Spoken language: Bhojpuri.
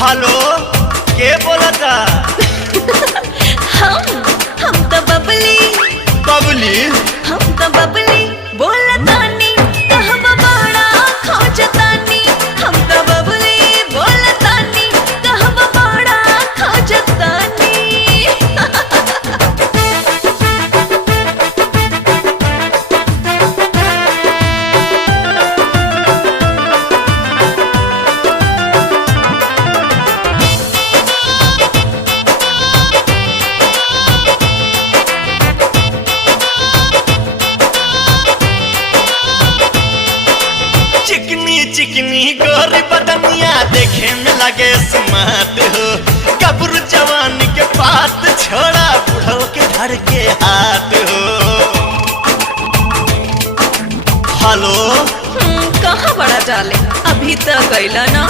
हेलो, के बोलता? हम तो बबली। बबली? हम तो बबली बोलतानी, कहवा बड़ा खोजतानी। हम तो बबली बोलतानी, कहवा बड़ा खोजतानी। चिकनी चिकनी गोरी बदनिया देखे में लगे स्मार्ट हो। कब्र जवान के बात छोड़ा, बुढ़ो के धर के हाथ हो। हेलो, कहाँ बड़ा डाले, अभी तक गईला ना।